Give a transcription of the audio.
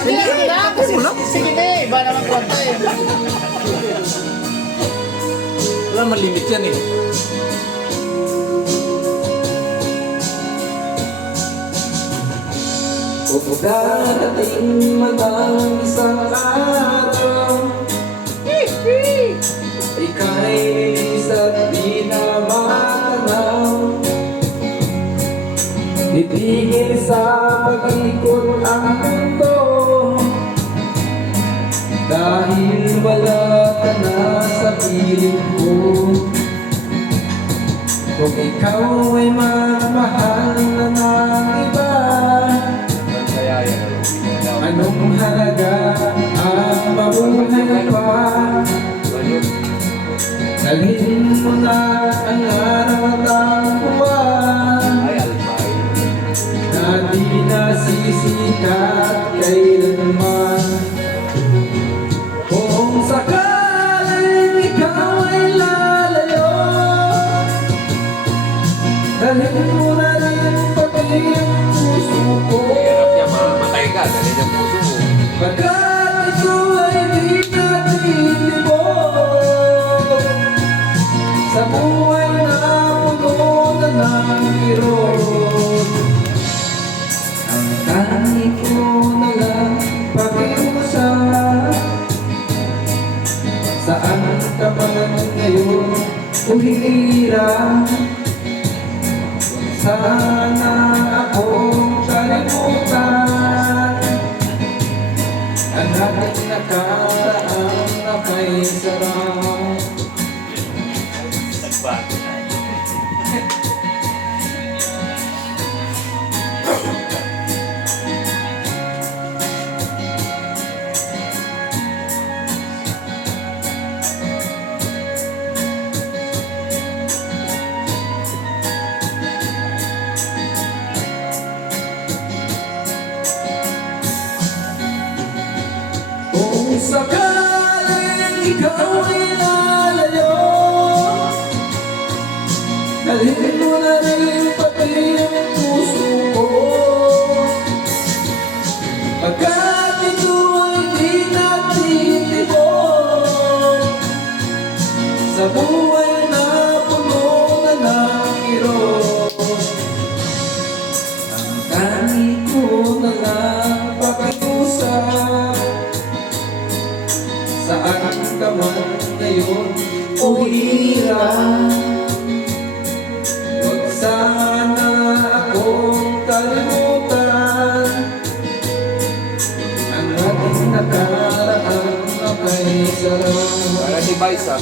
Sige na, kasi sige na eh. Iba naman kwarta eh. Wala naman limit yan eh. Kung darating man ang isang araw, ika'y lilis at di na matanaw. Titigil sa pag-ikot ang mundo, dahil wala ka na sa piling ko. Kung ikaw ay magmahal na ng iba, anong halaga ang mabuhay pa? Dalhin mo na ang araw at ang buwan, na di nasisikat kailanman. Kung sakaling ikaw ay lalayo, dalhin mo na rin pati ang puso ko. Mamatay ka, dali yung puso mo. Pagkat ito ay di natitibok sa buhay na puno na ng kirot. Ang tangi ko na lang pakiusap, saan ka man ngayon o hirap, sana akong kalimutan ang ating nakaraan na may sarap. Kung sakaling ikaw ay lalayo, dalhin mo na rin pati ang puso ko. Pagkat ito ay di natitibok sa buhay na puno na ng kirot. Ang tangi ko na lang pakiusap, saan ka man ngayon o hirap, huwag sana akong kalimutan ang ating nakaraan na may sarap. Para si Vice ah.